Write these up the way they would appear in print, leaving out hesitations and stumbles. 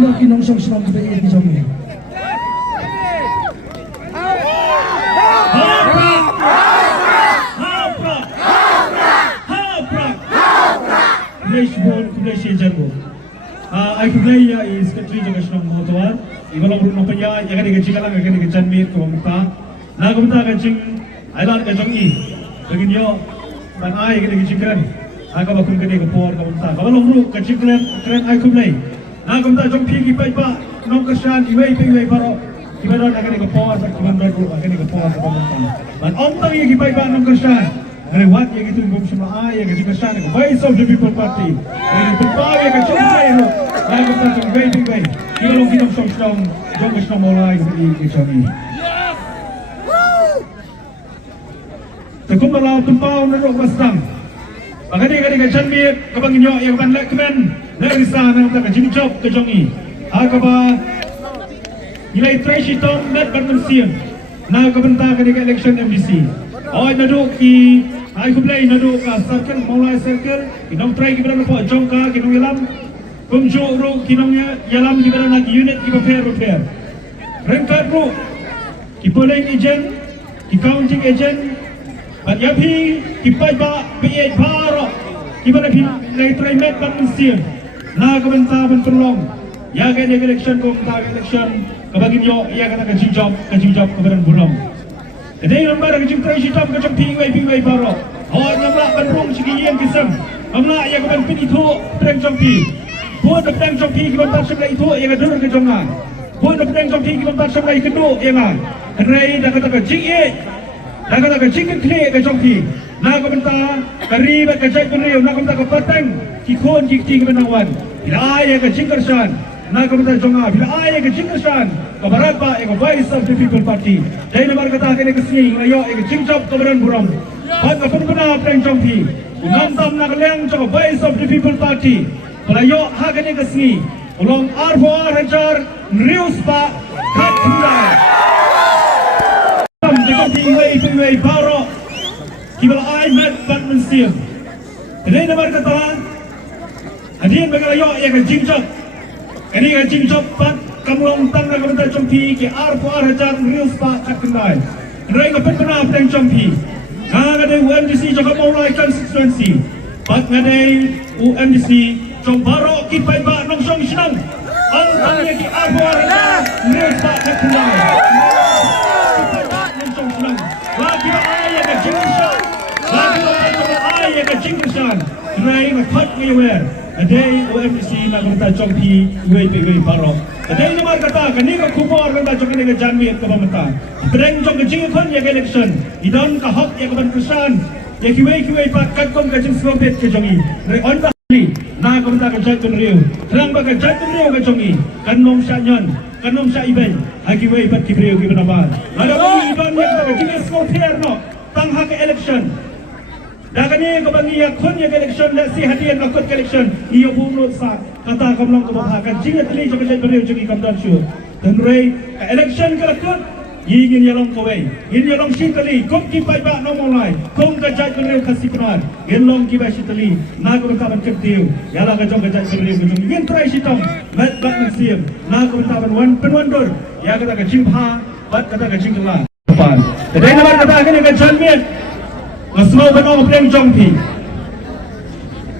Kalau kinong siyang sinong kita Iaki Jong ini. Ay kublay ya is country jaga sinong motor. Ibalang buruk nampaya yang ada kecil lang akan dikejan mir ke bangta. Nak bangta kecing ailan ke Jong i. Begini dan ay yang dikecikan. Agak bakun kene ke por ke bangta. Ibalang buruk kecil keren ay kublay. Nak bangta Jong pi Paidbah Bymkyrshan iway Baroh. Ibalang akan ke por kiban baru akan ke por ke bangta. Dan ontang yang Paidbah Bymkyrshan. Lewat yang itu gum semua yang Kyrshan ke Voice of the People Party. Ini berbagai yang kecil itu. Lagu tentang bayi. Kita lagi nak song Jong Mawlai di Kyrshan. Tekum malam tumpau nerok bastang. Bagadi Kyrshan mir kabang inyo yang banlek kemen dari sana tak jingjok ke Jongi. Agaba nilai tresiton net bermensian. Na kebentar ke election MDC. Oh naduk ki ay kublay naduk ka circle Mawlai circle. Kinong try kita nak buat Jong ka kinong ilam. Kumjuk ru kinongnya yalam di mana lagi unit kita repair. Rengkat ru, ki polling agent, ki counting agent, bat yapi ki Paidbah Baroh, ki mana pi lay try met ban mesin. Na kebentar mentolong. Ya ke election ko ta election kabagin yo ya kata kajijop kepada burung. Kedai lembar kajing try sitam kajing pingway Baroh. Oh nyamla bandung segi yang kisam. Amla ya kaban pin itu treng jompi. Buat pedang jompi kita tak sebelah itu yang ada ke Jongan. Buat pedang jompi kita tak sebelah itu yang Hynrei dah kata jing dah kata jing ke jompi. Nak bentar kari bat kajai beriu nak bentar ke patang kikon kikti ke benawan. Bila ayah ke Kyrshan nak bentar Jongan. Bila ayah ke Kyrshan ke Baroh yang Voice of the People Party. Dari nomor kata kena ke sini ayo yang jingjop ke beran burung. Bat kapun benar pedang jompi. Nantam nak leng ke Voice of the People Party. Pelayo hakane kesini, ulong arwah hajar rius pak kat hendai. Jika pingway Baroh, kibal ay met bat mensiam. Jadi nama kata, hadirin bagayo yang jingjok, ini yang jingjok pat kamulong tang nak bentar jompi ke arwah hajar rius pak kat hendai. Hynrei kapit benar pedang jompi. Ngadai UMDC jaga Mawlai constituency, pat ngadai UMDC Jong Baroh ki Paidbah nong song sinang. Antangnya ki arwah rius pak kat hendai. Nong song sinang. Lagi ayah ke Kyrshan. Lagi ayah ke Kyrshan. Hynrei nak pat ngawer. Adai OMDC nak bentar Jong pi iway Baroh. Adai nama kata kani ka kumor bentar Jong ni ke janmi ke bamata. Pedang Jong ke jingkon ya ke election. Idan ka hak ya ke Bymkyrshan. Ya kiway pak kat kom ke jing slopet ke Jongi. Hynrei on na kebentar kejat penriu terang bagai kejat penriu ke Jongi kanong syanyan kanong syaiban hagi wei bat kibriu ki benaban ada bagi iban yang tak kini skoper no tang hak election dah kani ke bagi yakun ya election dah si hadian lakut election iyo bunut sa kata kamlang ke bahakan jingat li jo kejat penriu Jongi kamdan syu Hynrei election ke lakut ingin yalong kowe ingin yalong sitali kong ki Paidbah no Mawlai kong kejat penriu kasih penar ingin ki bai sitali na ko taban ketiu yala ka Jong kejat penriu ke Jongi ingin try sitong bat mensiam na ko taban wan penwandur ya kata ka jingha bat kata ka jingla depan kedai nomor kata akan ka janmiet ngasmo banong pleng Jong pi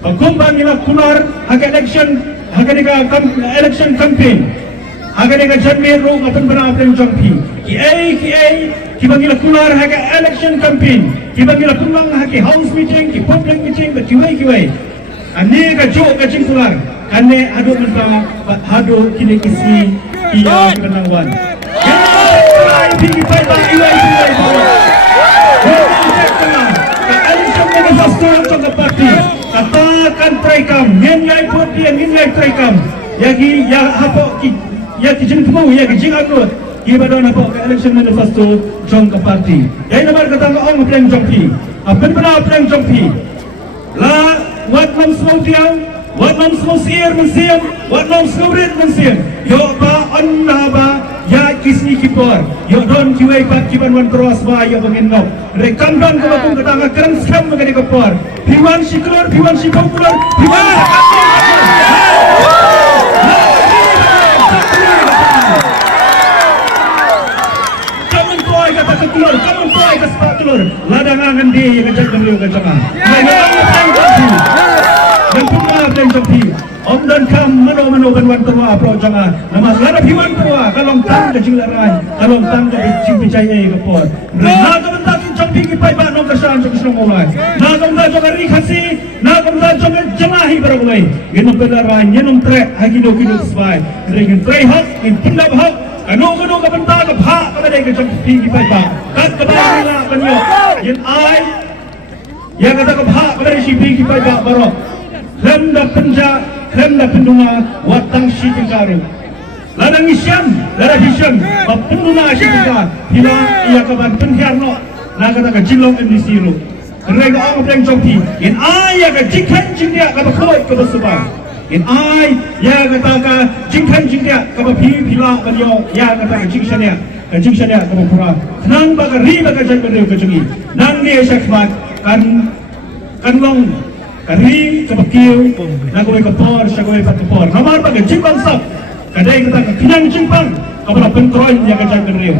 pagkumban nila kunar hak election election campaign agar dengan janmir ru akan benar pleng Jong pi ki bagi kunar hak election campaign ki bagi kumang hak house meeting ki public meeting ki kiwai ani ka jo ka jing kunar ane adu mentang adu kini kisi iya kenangwan ya pi Paidbah iwai election manifesto Jong party katakan trekam ngenai party ngenai trekam yagi ya apa ya kijing temu ya kijing anut Ibadah nak ke election manifesto Jong ke parti. Yang nomor kata orang pleng Jong pi. Apa benar pleng Jong pi? La wat nom semua tiang, wat nom semua siar mensiam, wat nom semua red mensiam. Yo ba onna ba ya kisni kipor. Yo don kiwai pat kiban wan terus ba yo bangin ngop. Rekam don ke bakung kata ngakran skam mengenai kepor. Piwan siklor, piwan sipong kulor, piwan dia yang kejap beliau kejap. Dan puma dan joki. Om dan kam mano benwan tua pro jangan. Nama lara piwan tua kalong tang kecil larai. Kalong tang kecil percaya ke por. Na kebentar joki ki Paidbah no Kyrshan joki senong Mawlai. Na kebentar joki khasi. Na kebentar joki jemahi beragulai. Genong pedarai genong trek hagi do kido sebai. Dengan trek hak in pindap hak. Kanu kebentar ke hak kepada joki ki Paidbah. Kat kebala kanyo. Yen ai yang kata ke hak kepada si ki Paidbah Baroh. Hendak penja, hendak pendunga, watang si tingkaru. Ladang isyam, ladang isyam, pendunga si tingkar. Hila ia kaban penhiarno, naga naga jilong endisiru. Kerana orang berang joki, in ai ia ka jingkan jingdia kaba koi kaba subah. In ai ia kata ka jingkan jingdia kaba pila banyo, ia kata ka jingshania kaba pura. Nang baga ri baga jan berdeu kecengi. Nang ni syakmat kan long. Kari kebakiu, nagawai kapor, syagawai patupor. Namar baga jimbang sab, kadai kata kenyang jimbang, kapala pentroy yang kejang kenriu.